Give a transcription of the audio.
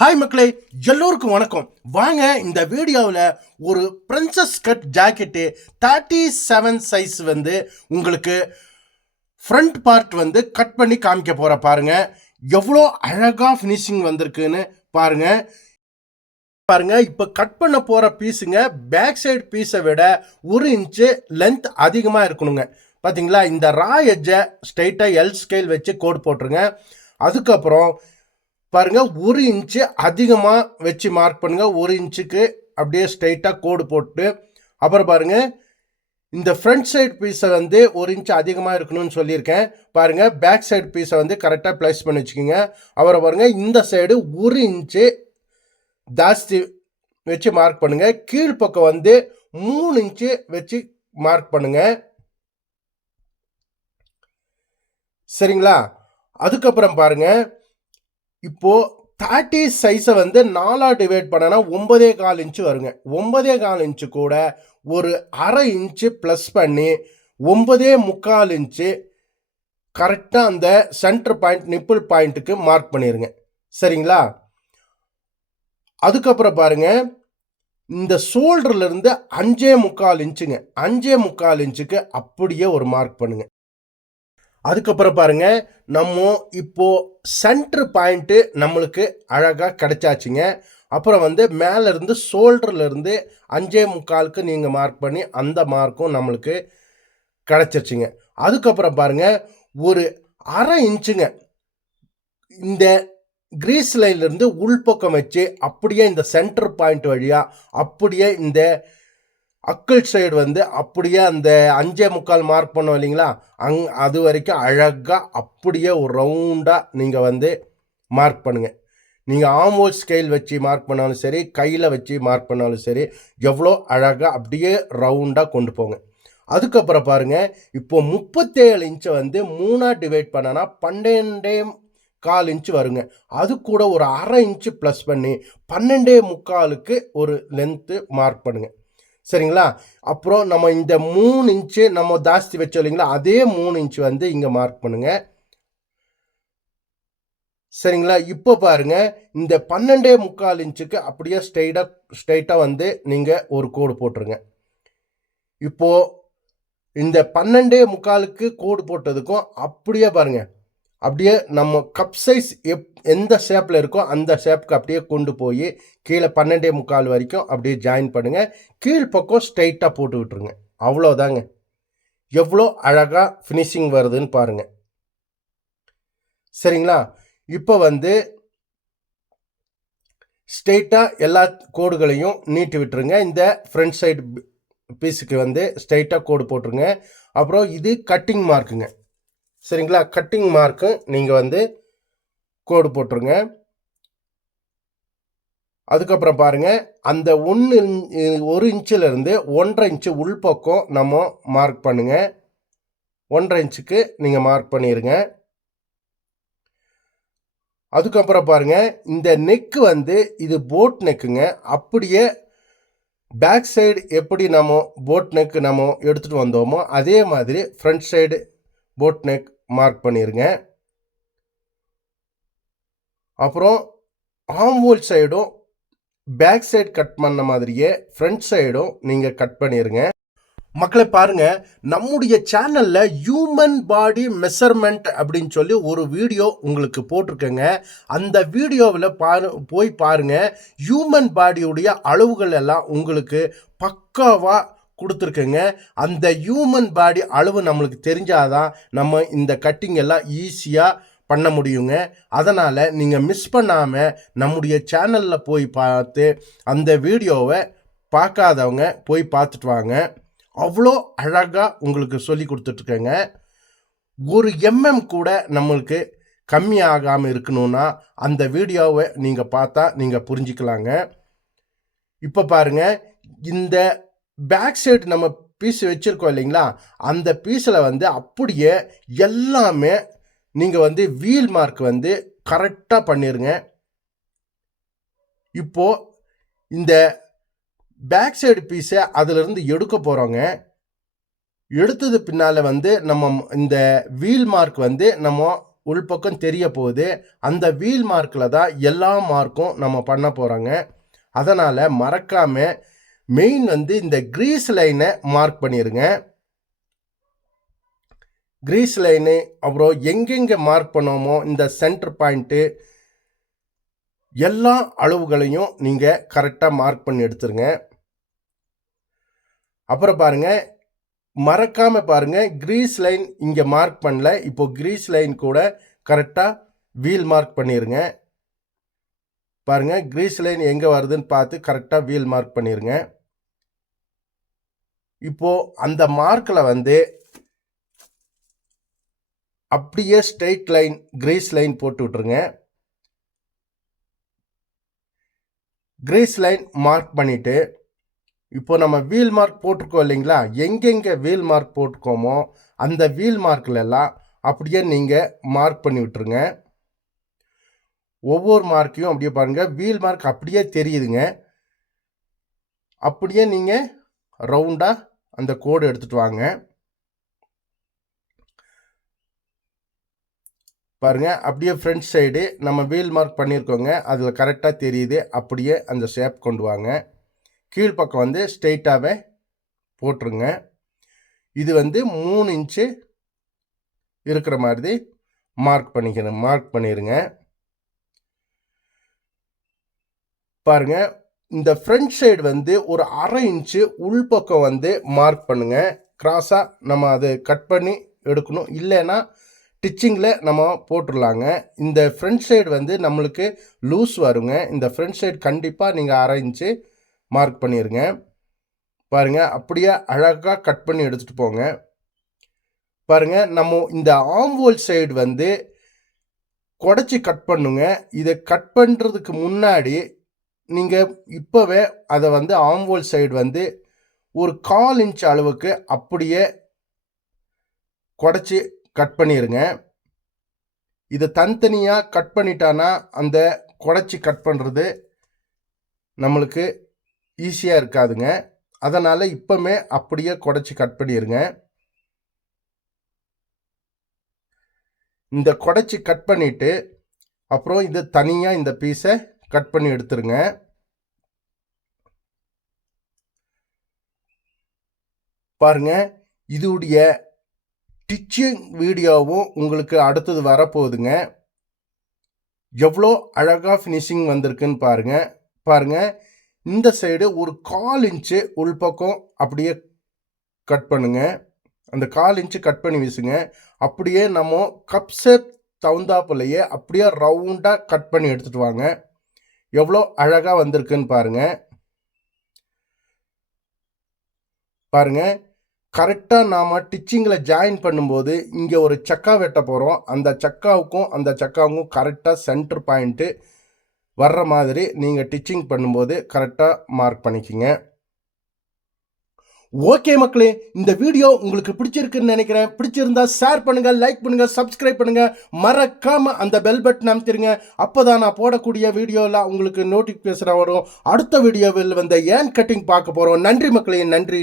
Hi மக்களே, எல்லோருக்கும் வணக்கம். வாங்க இந்த வீடியோவில் ஒரு பிரின்சஸ் கட் ஜாக்கெட்டு 37 சைஸ் வந்து உங்களுக்கு ஃப்ரண்ட் பார்ட் வந்து கட் பண்ணி காமிக்க போகிற பாருங்க. எவ்வளோ அழகாக ஃபினிஷிங் வந்திருக்குன்னு பாருங்க. இப்போ கட் பண்ண போகிற பீஸுங்க பேக் சைடு பீஸை விட 1 இன்ச்சு லென்த் அதிகமாக இருக்கணுங்க. பார்த்தீங்களா, இந்த ரா எட்ஜை ஸ்ட்ரைட்டாக எல் ஸ்கேல் வச்சு கோடு போட்டுருங்க. அதுக்கப்புறம் பாருங்க, 1 இன்ச்சு அதிகமாக வச்சு மார்க் பண்ணுங்க. 1 இன்ச்சுக்கு அப்படியே ஸ்ட்ரைட்டாக கோடு போட்டு, அப்புறம் பாருங்க இந்த ஃப்ரண்ட் சைடு பீஸை வந்து 1 இன்ச்சு அதிகமாக இருக்கணும்னு சொல்லியிருக்கேன். பாருங்க, பேக் சைடு பீஸை வந்து கரெக்டாக ப்ளேஸ் பண்ணி வச்சுக்கோங்க. அப்புறம் பாருங்க, இந்த சைடு 1 இன்ச்சு ஜாஸ்தி வச்சு மார்க் பண்ணுங்க. கீழ்ப்பக்கம் வந்து 3 இன்ச்சு வச்சு மார்க் பண்ணுங்க. சரிங்களா? அதுக்கப்புறம் பாருங்க, இப்போ 30 சைஸை வந்து 4 டிவைட் பண்ணனா 9.25 இன்ச்சு வருங்க. 9.25 இன்ச்சு கூட ஒரு 1/2 இன்ச்சு ப்ளஸ் பண்ணி 9.25 இன்ச்சு கரெக்டாக அந்த சென்டர் பாயிண்ட் நிப்பிள் பாயிண்ட்டுக்கு மார்க் பண்ணிடுங்க. சரிங்களா? அதுக்கப்புறம் பாருங்க, இந்த ஷோல்டர்லேருந்து 5.25 இன்ச்சுங்க. 5.25 இன்ச்சுக்கு அப்படியே ஒரு மார்க் பண்ணுங்க. அதுக்கப்புறம் பாருங்க, நம்ம இப்போ சென்டர் பாயிண்ட்டு நம்மளுக்கு அழகாக கிடைச்சாச்சுங்க. அப்புறம் வந்து மேலேருந்து ஷோல்டர்லேருந்து 5.25க்கு நீங்கள் மார்க் பண்ணி அந்த மார்க்கும் நம்மளுக்கு கிடச்சிருச்சுங்க. அதுக்கப்புறம் பாருங்க, ஒரு 1/2 இன்ச்சுங்க இந்த கிரீஸ் லைன்லேருந்து உள்பக்கம் வச்சு அப்படியே இந்த சென்டர் பாயிண்ட் வழியாக அப்படியே இந்த அக்கிள் சைடு வந்து அப்படியே அந்த 5.25 மார்க் பண்ணோம் இல்லைங்களா, அது வரைக்கும் அழகாக அப்படியே ஒரு ரவுண்டாக நீங்கள் வந்து மார்க் பண்ணுங்கள். நீங்கள் ஆமோல் ஸ்கேல் வச்சு மார்க் பண்ணாலும் சரி, கையில் வச்சு மார்க் பண்ணாலும் சரி, எவ்வளோ அழகாக அப்படியே ரவுண்டாக கொண்டு போங்க. அதுக்கப்புறம் பாருங்கள், இப்போ 37 இன்ச்சை வந்து 3 டிவைட் பண்ணனா 12.25 இன்ச்சு வருங்க. அது கூட ஒரு 1/2 இன்ச்சு ப்ளஸ் பண்ணி 12.25க்கு ஒரு லென்த்து மார்க் பண்ணுங்கள். சரிங்களா? அப்புறம் நம்ம இந்த 3 இன்ச்சு நம்ம ஜாஸ்தி வச்சோம் இல்லைங்களா, அதே 3 இன்ச்சு வந்து இங்கே மார்க் பண்ணுங்க. சரிங்களா? இப்போ பாருங்க, இந்த 12.25 இன்ச்சுக்கு அப்படியே ஸ்ட்ரைட்டாக வந்து நீங்கள் ஒரு கோடு போட்டுருங்க. இப்போ இந்த 12.25க்கு கோடு போட்டதுக்கும் அப்படியே பாருங்க, அப்படியே நம்ம கப் சைஸ் எந்த ஷேப்பில் இருக்கோ அந்த ஷேப்புக்கு அப்படியே கொண்டு போய் கீழே 12.25 வரைக்கும் அப்படியே ஜாயின் பண்ணுங்கள். கீழ்ப்பக்கம் ஸ்ட்ரைட்டாக போட்டு விட்டுருங்க. அவ்வளோதாங்க. எவ்வளோ அழகாக ஃபினிஷிங் வருதுன்னு பாருங்கள். சரிங்களா? இப்போ வந்து ஸ்ட்ரைட்டாக எல்லா கோடுகளையும் நீட்டி விட்டுருங்க. இந்த ஃப்ரண்ட் சைடு பீஸுக்கு வந்து ஸ்ட்ரைட்டாக கோடு போட்டுருங்க. அப்புறம் இது கட்டிங் மார்க்குங்க. சரிங்களா? கட்டிங் மார்க்கு நீங்கள் வந்து கோடு போட்டுருங்க. அதுக்கப்புறம் பாருங்கள், அந்த 1 இன்ச்சிலேருந்து 1.5 இன்ச்சு உள்பக்கம் நம்ம மார்க் பண்ணுங்க. 1.5 இன்ச்சுக்கு நீங்கள் மார்க் பண்ணிடுங்க. அதுக்கப்புறம் பாருங்கள், இந்த நெக்கு வந்து இது போட் நெக்குங்க. அப்படியே பேக் சைடு எப்படி நம்ம போட் நெக் நம்ம எடுத்துகிட்டு வந்தோமோ அதே மாதிரி front side boat neck mark பண்ணிடுங்க. அப்புறம் ஆம்ஹோல் சைடும் பேக் சைடு கட் பண்ண மாதிரியே ஃப்ரண்ட் சைடும் நீங்கள் கட் பண்ணிடுங்க. மக்களை பாருங்க, நம்முடைய சேனலில் ஹியூமன் பாடி மெஷர்மெண்ட் அப்படின்னு சொல்லி ஒரு வீடியோ உங்களுக்கு போட்டிருக்கேங்க. அந்த வீடியோவில் போய் பாருங்க. ஹியூமன் பாடியுடைய அளவுகள் எல்லாம் உங்களுக்கு பக்காவாக கொடுத்துருக்குங்க. அந்த ஹியூமன் பாடி அளவு நம்மளுக்கு தெரிஞ்சாதான் நம்ம இந்த கட்டிங் எல்லாம் ஈஸியாக பண்ண முடியுங்க. அதனால் நீங்கள் மிஸ் பண்ணாமல் நம்முடைய சேனலில் போய் பார்த்து அந்த வீடியோவை பார்க்காதவங்க போய் பார்த்துட்டு வாங்க. அவ்வளோ அழகாக உங்களுக்கு சொல்லி கொடுத்துட்ருக்கேங்க. ஒரு கூட நம்மளுக்கு கம்மியாகாமல் இருக்கணும்னா அந்த வீடியோவை நீங்கள் பார்த்தா நீங்கள் புரிஞ்சிக்கலாங்க. இப்போ பாருங்கள், இந்த பேக் சைடு நம்ம பீஸ் வச்சுருக்கோம் இல்லைங்களா, அந்த பீஸில் வந்து அப்படியே எல்லாமே நீங்கள் வந்து வீல் மார்க் வந்து கரெக்டாக பண்ணிடுங்க. இப்போது இந்த பேக் சைடு பீஸை அதிலிருந்து எடுக்க போகிறோங்க. எடுத்தது பின்னால் வந்து நம்ம இந்த வீல் மார்க் வந்து நம்ம உள்பக்கம் தெரிய போகுது. அந்த வீல் மார்க்கில் தான் எல்லா மார்க்கும் நம்ம பண்ண போகிறோங்க. அதனால் மறக்காமல் மெயின் வந்து இந்த கிரீஸ் லைனை மார்க் பண்ணிடுங்க. கிரீஸ் லைனு அப்புறம் எங்கெங்கே மார்க் பண்ணோமோ இந்த சென்டர் பாயிண்ட்டு எல்லா அளவுகளையும் நீங்கள் கரெக்டாக மார்க் பண்ணி எடுத்துருங்க. அப்புறம் பாருங்கள், மறக்காமல் பாருங்கள், கிரீஸ் லைன் இங்கே மார்க் பண்ணல. இப்போ கிரீஸ் லைன் கூட கரெக்டாக வீல் மார்க் பண்ணிடுங்க. பாருங்கள், கிரீஸ் லைன் எங்கே வருதுன்னு பார்த்து கரெக்டாக வீல் மார்க் பண்ணிடுங்க. இப்போது அந்த மார்க்கில் வந்து அப்படியே ஸ்ட்ரெயிட் லைன் கிரீஸ் லைன் போட்டு விட்ருங்க. கிரீஸ் லைன் மார்க் பண்ணிவிட்டு இப்போ நம்ம வீல் மார்க் போட்டிருக்கோம் இல்லைங்களா, எங்கெங்கே வீல் மார்க் போட்டிருக்கோமோ அந்த வீல் மார்க்கிலெல்லாம் அப்படியே நீங்கள் மார்க் பண்ணி விட்டுருங்க. ஒவ்வொரு மார்க்கையும் அப்படியே பாருங்கள், வீல் மார்க் அப்படியே தெரியுதுங்க. அப்படியே நீங்கள் ரவுண்டாக அந்த கோடு எடுத்துகிட்டு வாங்க. பாருங்கள், அப்படியே ஃப்ரண்ட் சைடு நம்ம வீல் மார்க் பண்ணியிருக்கோங்க, அதில் கரெக்டாக தெரியுது. அப்படியே அந்த ஷேப் கொண்டு வாங்க. கீழ்ப்பக்கம் வந்து ஸ்ட்ரெயிட்டாகவே போட்டுருங்க. இது வந்து 3 இன்ச்சு இருக்கிற மாதிரி மார்க் பண்ணிடுங்க. பாருங்கள், இந்த ஃப்ரண்ட் சைடு வந்து ஒரு 1/2 இன்ச்சு உள்பக்கம் வந்து மார்க் பண்ணுங்க. கிராஸாக நம்ம அதை கட் பண்ணி எடுக்கணும், இல்லைன்னா டிச்சிங்கில் நம்ம போட்டுடலாங்க. இந்த ஃப்ரண்ட் சைடு வந்து நம்மளுக்கு லூஸ் வருங்க. இந்த ஃப்ரண்ட் சைடு கண்டிப்பாக நீங்கள் 1/2 இன்ச்சு மார்க் பண்ணிடுங்க. பாருங்கள், அப்படியே அழகாக கட் பண்ணி எடுத்துகிட்டு போங்க. பாருங்கள், நம்ம இந்த ஆம்ஹோல் சைடு வந்து குடச்சி கட் பண்ணுங்க. இதை கட் பண்ணுறதுக்கு முன்னாடி நீங்கள் இப்போவே அதை வந்து ஆம்ஹோல் சைடு வந்து ஒரு 1/4 இன்ச் அளவுக்கு அப்படியே குடச்சி கட் பண்ணிடுங்க. இதை தனித்தனியாக கட் பண்ணிட்டானா அந்த குடச்சி கட் பண்ணுறது நம்மளுக்கு ஈஸியாக இருக்காதுங்க. அதனால் இப்போமே அப்படியே குடச்சி கட் பண்ணிடுங்க. இந்த குடச்சி கட் பண்ணிவிட்டு அப்புறம் இது தனியாக இந்த பீஸை கட் பண்ணி எடுத்துருங்க. பாருங்கள், இதுடைய டிச்சிங் வீடியோவும் உங்களுக்கு அடுத்தது வரப்போகுதுங்க. எவ்வளோ அழகாக ஃபினிஷிங் வந்திருக்குன்னு பாருங்கள். இந்த சைடு ஒரு 1/4 இன்ச்சு உள்பக்கம் அப்படியே கட் பண்ணுங்க. அந்த 1/4 இன்ச்சு கட் பண்ணி வீசுங்க. அப்படியே நம்ம கப் ஷேப் தகுந்தாப்புலையே அப்படியே ரவுண்டாக கட் பண்ணி எடுத்துகிட்டு வாங்க. எவ்வளோ அழகாக வந்திருக்குன்னு பாருங்கள். கரெக்டாக நாம் டிச்சிங்கில் ஜாயின் பண்ணும்போது இங்கே ஒரு சக்கா வெட்ட போகிறோம். அந்த சக்காவுக்கும் கரெக்டாக சென்டர் பாயிண்ட்டு வர்ற மாதிரி நீங்கள் டிச்சிங் பண்ணும்போது கரெக்டாக மார்க் பண்ணிக்கிங்க. ஓகே மக்களே, இந்த வீடியோ உங்களுக்கு பிடிச்சிருக்குன்னு நினைக்கிறேன். பிடிச்சிருந்தா ஷேர் பண்ணுங்கள், லைக் பண்ணுங்கள், சப்ஸ்கிரைப் பண்ணுங்கள். மறக்காமல் அந்த பெல் பட்டன் அமைத்திருங்க. அப்போ தான் நான் போடக்கூடிய வீடியோவில் உங்களுக்கு நோட்டிஃபிகேஷன் வரும். அடுத்த வீடியோவில் வந்து ஏன் கட்டிங் பார்க்க போகிறோம். நன்றி மக்களே, நன்றி.